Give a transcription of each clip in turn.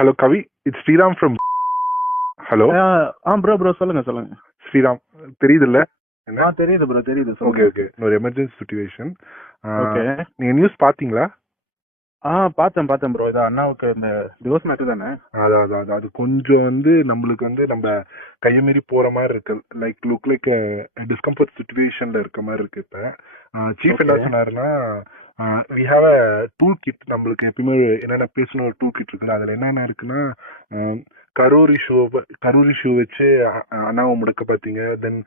Hello Kavi, it's Sriram from. Hello bro சொல்லுங்க. ஸ்ரீராம் தெரியுதுல்ல? தெரியுது ப்ரோ, தெரியுது. ஓகே ஓகே, ஒரு எமர்ஜென்சி சிச்சுவேஷன். ஓகே. நீங்க நியூஸ் பாத்தீங்களா? பார்த்தேன் ப்ரோ. இது அண்ணாவுக்கு இந்த டிவோர்ஸ் மேட்டர் தானே? அதான் அது கொஞ்சம் வந்து நம்மளுக்கு வந்து நம்ம கையமீறி போற மாதிரி இருக்கு. லுக் லைக் டிஸ்கம்ஃபர்ட் சிச்சுவேஷன்ல இருக்க மாதிரி இருக்கு. இப்ப சீஃப் என்ன சொன்னாருன்னா, we have a tool kit. நம்மளுக்கு எப்பயுமே என்னென்ன பேசணும் ஒரு டூல் கிட் இருக்குல்ல, அதுல என்னென்ன இருக்குன்னா, கரூர் இஷ்யூ வச்சு அண்ணாவை முடக்க பாத்தீங்க, தென்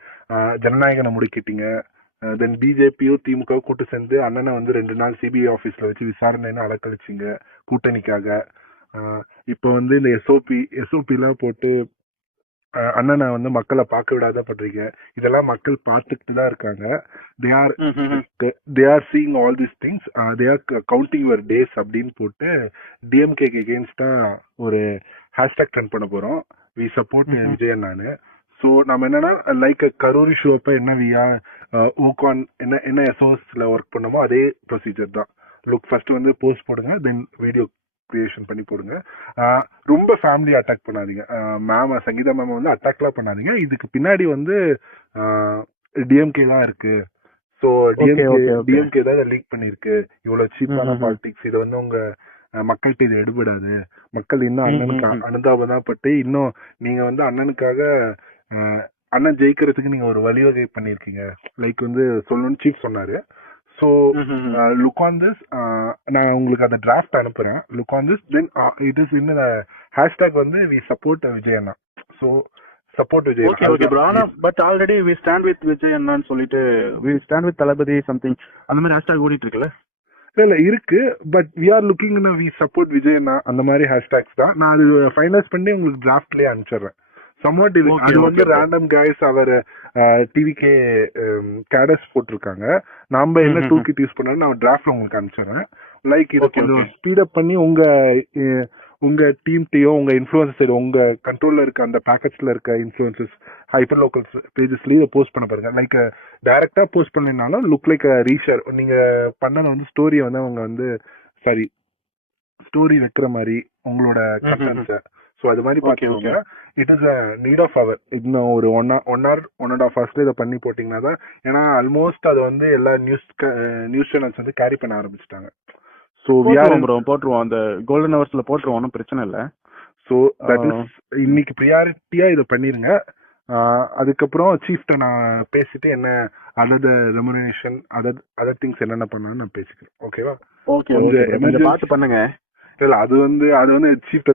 ஜனநாயகனை முடக்கிட்டீங்க, தென் பிஜேபியோ திமுக கூட்டு சேர்ந்து அண்ணனை வந்து 2 நாள் சிபிஐ ஆபீஸ்ல வச்சு விசாரணைன்னு அலக்கழிச்சிங்க கூட்டணிக்காக. இப்போ வந்து இந்த எஸ்ஓபி எல்லாம் போட்டு அண்ணனை வந்து மக்களை பார்க்க விடாத பண்றீங்க. இதெல்லாம் மக்கள் பார்த்துக்கிட்டு தான் இருக்காங்க. They are seeing all this things, they are counting your days அப்படின்னு போட்டு டிஎம்கே அகேன்ஸ்டா ஒரு ஹேஷ்டாக் ட்ரெண்ட் பண்ண போறோம். வி சப்போர்ட் விஜய் அண்ணான்னு. ஸோ நம்ம என்னன்னா, லைக் கரூர் இஷ்யூ அப்ப என்ன வியா ஊகான் என்ன எஸ்ஓஎஸ்ல ஒர்க் பண்ணமோ அதே ப்ரொசீஜர் தான். லுக் ஃபர்ஸ்ட் வந்து போஸ்ட் போடுங்க, தென் வீடியோ கிரியேஷன் பண்ணி போடுங்க. ரொம்ப ஃபேமிலி அட்டாக் பண்ணாதீங்க. மேம் சங்கீதா மேம் வந்து அட்டாக்லாம் பண்ணாதீங்க. இதுக்கு பின்னாடி வந்து டிஎம்கே தான் இருக்கு. ஸோ டிஎம்கே தான் லீக் பண்ணிருக்கு. இவ்வளவு சீப்பான பாலிடிக்ஸ், இதை வந்து உங்க மக்கள்கிட்ட இது எடுபடாது. மக்கள் இன்னும் அண்ணனுக்கு அனுதாபம் தான் பட்டு இன்னும் நீங்க வந்து அண்ணனுக்காக அண்ணன் ஜெயிக்கிறதுக்கு நீங்க ஒரு வழிவகை பண்ணிருக்கீங்க, லைக் வந்து சொல்லணும்னு சீஃப் சொன்னாரு. ஸோ லுக் ஆன் திஸ், நான் உங்களுக்கு அந்த டிராஃப்ட் அனுப்புறேன். Look on this, then it is in hashtag வந்து we support Vijay anna. So support Vijay. Okay bro. ஆனா but already we stand with Vijay அண்ணான்னு சொல்லிட்டு we stand with Thalapathy something அந்த மாதிரி ஹேஷ்டாக் ஓடிட்டு இருக்குல்ல? இல்ல இருக்கு, but we are looking we support Vijay anna அந்த மாதிரி ஹேஷ்டாக்ஸ் தான். நான் அது ஃபைனலைஸ் பண்ணி உங்களுக்கு டிராஃப்ட்லயே அனுப்பிச்சிடுறேன். சம்வாட் இது அது வந்து ரேண்டம் கைஸ் அவர் டிவிகே கேடர்ஸ் போட்டிருக்காங்க. நாம என்ன டூல் கிட் யூஸ் பண்ணாலும் நான் டிராஃப்ட்ல உங்களுக்கு அனுப்பிச்சிடுறேன். லைக் இதை கொஞ்சம் ஸ்பீடப் பண்ணி உங்க டீம்டையோ உங்க இன்ஃபுளுசர்ஸ் உங்க கண்ட்ரோல்ல இருக்க அந்த பேக்கெட்ஸ்ல இருக்க இன்ஃபுளுசர்ஸ் ஹைப்பர் லோக்கல் பேஜஸ்லயே போஸ்ட் பண்ண பாருங்க. லைக் டைரக்டா போஸ்ட் பண்ணனாலும் லுக் லைக் ரீஷேர். நீங்க பண்ணத வந்து ஸ்டோரியை வந்து அவங்க வந்து சரி ஸ்டோரி வைக்கிற மாதிரி உங்களோட கண்டென்ட்ஸை. ஸோ அது மாதிரி பார்த்துக்கோங்க. It is a need of hour. இன்னும் ஒரு 1 hour 1.5 hours இதை பண்ணி போட்டீங்கன்னா தான். ஏன்னா ஆல்மோஸ்ட் அது வந்து எல்லா நியூஸ் சேனல்ஸ் வந்து கேரி பண்ண ஆரம்பிச்சிட்டாங்க. ஸோ போட்டுருவோம், அந்த கோல்டன் ஹவர்ஸ்ல போட்டுருவோம், ஒன்றும் பிரச்சனை இல்லை. ஸோ தட் இஸ் இன்னைக்கு ப்ரியாரிட்டியா இதை பண்ணிருங்க. அதுக்கப்புறம் சீஃப்ட நான் பேசிட்டு என்ன அதர் ரெமுனரேஷன் அதர் திங்ஸ் என்னென்ன பண்ணான்னு நான் பேசிக்கிறேன். ஓகேவா? ஓகே, பார்த்து பண்ணுங்க. இல்ல அது வந்து சீஃப்ட